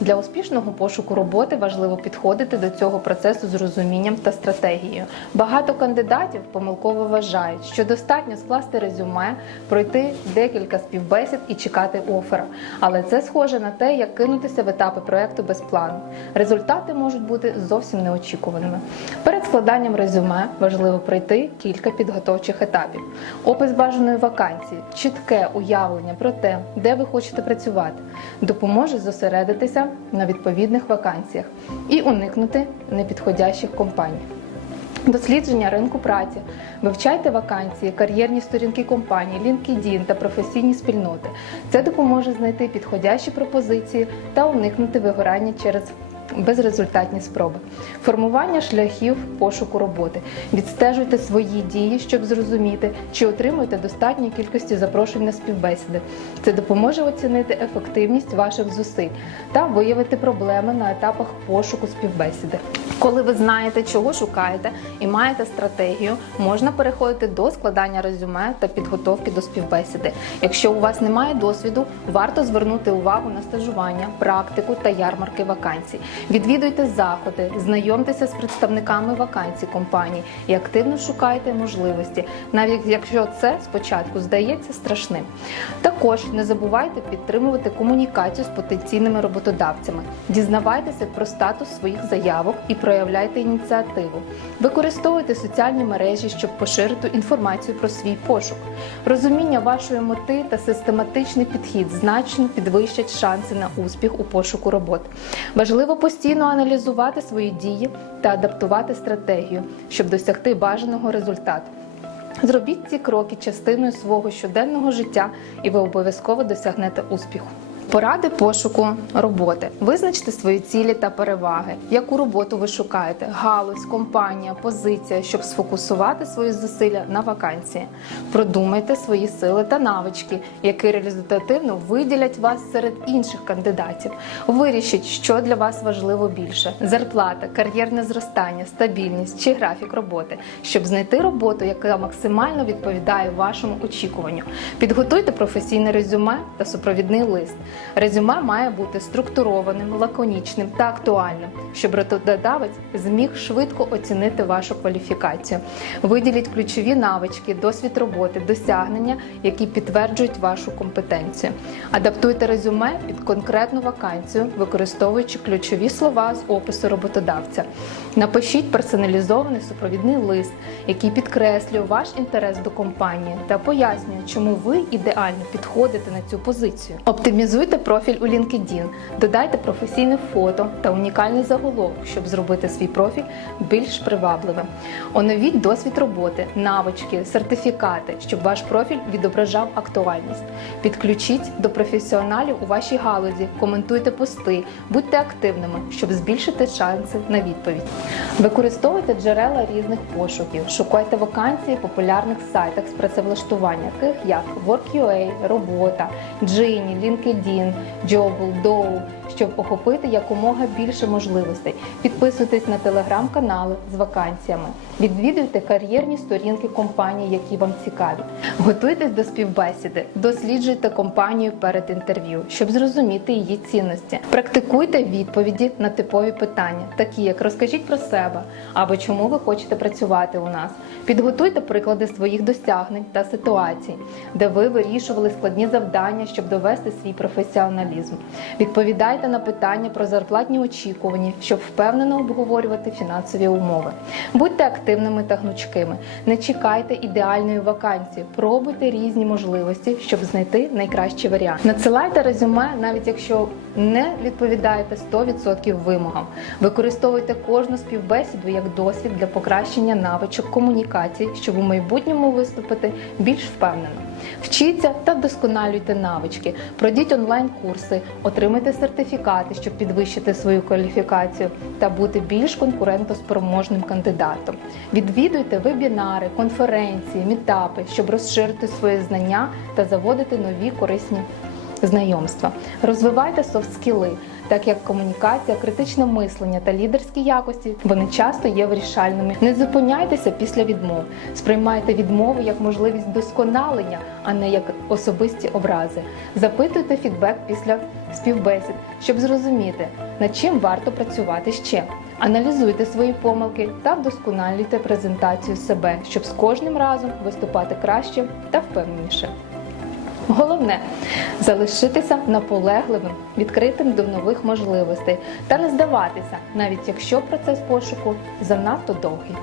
Для успішного пошуку роботи важливо підходити до цього процесу з розумінням та стратегією. Багато кандидатів помилково вважають, що достатньо скласти резюме, пройти декілька співбесід і чекати оффера. Але це схоже на те, як кинутися в етапи проекту без плану. Результати можуть бути зовсім неочікуваними. Перед складанням резюме важливо пройти кілька підготовчих етапів. Опис бажаної вакансії, чітке уявлення про те, де ви хочете працювати, допоможе зосередитися на відповідних вакансіях і уникнути непідходящих компаній. Дослідження ринку праці, вивчайте вакансії, кар'єрні сторінки компаній, LinkedIn та професійні спільноти. Це допоможе знайти підходящі пропозиції та уникнути вигорання через безрезультатні спроби. Формування шляхів пошуку роботи. Відстежуйте свої дії, щоб зрозуміти, чи отримуєте достатньої кількості запрошень на співбесіди. Це допоможе оцінити ефективність ваших зусиль та виявити проблеми на етапах пошуку співбесіди. Коли ви знаєте, чого шукаєте і маєте стратегію, можна переходити до складання резюме та підготовки до співбесіди. Якщо у вас немає досвіду, варто звернути увагу на стажування, практику та ярмарки вакансій. Відвідуйте заходи, знайомтеся з представниками вакансій компаній і активно шукайте можливості, навіть якщо це спочатку здається страшним. Також не забувайте підтримувати комунікацію з потенційними роботодавцями, дізнавайтеся про статус своїх заявок і проявляйте ініціативу. Використовуйте соціальні мережі, щоб поширити інформацію про свій пошук. Розуміння вашої мети та систематичний підхід значно підвищать шанси на успіх у пошуку роботи. Важливо постійно аналізувати свої дії та адаптувати стратегію, щоб досягти бажаного результату. Зробіть ці кроки частиною свого щоденного життя, і ви обов'язково досягнете успіху. Поради пошуку роботи. Визначте свої цілі та переваги. Яку роботу ви шукаєте? Галузь, компанія, позиція, щоб сфокусувати свої зусилля на вакансії. Продумайте свої сили та навички, які результативно виділять вас серед інших кандидатів. Вирішіть, що для вас важливо більше: зарплата, кар'єрне зростання, стабільність чи графік роботи, щоб знайти роботу, яка максимально відповідає вашому очікуванню. Підготуйте професійне резюме та супровідний лист. Резюме має бути структурованим, лаконічним та актуальним, щоб роботодавець зміг швидко оцінити вашу кваліфікацію. Виділіть ключові навички, досвід роботи, досягнення, які підтверджують вашу компетенцію. Адаптуйте резюме під конкретну вакансію, використовуючи ключові слова з опису роботодавця. Напишіть персоналізований супровідний лист, який підкреслює ваш інтерес до компанії та пояснює, чому ви ідеально підходите на цю позицію. Оптимізуйте профіль у LinkedIn, додайте професійне фото та унікальний заголовок, щоб зробити свій профіль більш привабливим. Оновіть досвід роботи, навички, сертифікати, щоб ваш профіль відображав актуальність. Підключіть до професіоналів у вашій галузі, коментуйте пости, будьте активними, щоб збільшити шанси на відповідь. Використовуйте джерела різних пошуків, шукайте вакансії в популярних сайтах з працевлаштування, таких як Work.ua, робота, Джині, LinkedIn, Jobble, Dow, щоб охопити якомога більше можливостей. Підписуйтесь на телеграм-канали з вакансіями, відвідуйте кар'єрні сторінки компаній, які вам цікаві. Готуйтесь до співбесіди, досліджуйте компанію перед інтерв'ю, щоб зрозуміти її цінності. Практикуйте відповіді на типові питання, такі як розкажіть про себе або чому ви хочете працювати у нас. Підготуйте приклади своїх досягнень та ситуацій, де ви вирішували складні завдання, щоб довести свій професіоналізм. Відповідайте на питання про зарплатні очікування, щоб впевнено обговорювати фінансові умови. Будьте активними та гнучкими. Не чекайте ідеальної вакансії, пробуйте різні можливості, щоб знайти найкращий варіант. Надсилайте резюме, навіть якщо не відповідаєте 100% вимогам. Використовуйте кожну співбесіду як досвід для покращення навичок комунікації, щоб у майбутньому виступити більш впевнено. Вчіться та вдосконалюйте навички, пройдіть онлайн-курси, отримати сертифікати, щоб підвищити свою кваліфікацію та бути більш конкурентоспроможним кандидатом. Відвідуйте вебінари, конференції, мітапи, щоб розширити свої знання та заводити нові корисні знайомства. Розвивайте софт-скіли, так як комунікація, критичне мислення та лідерські якості вони часто є вирішальними. Не зупиняйтеся після відмов, сприймайте відмову як можливість досконалення, а не як особисті образи. Запитуйте фідбек після співбесід, щоб зрозуміти, над чим варто працювати ще. Аналізуйте свої помилки та вдосконалюйте презентацію себе, щоб з кожним разом виступати краще та впевненіше. Головне залишитися наполегливим, відкритим до нових можливостей та не здаватися, навіть якщо процес пошуку занадто довгий.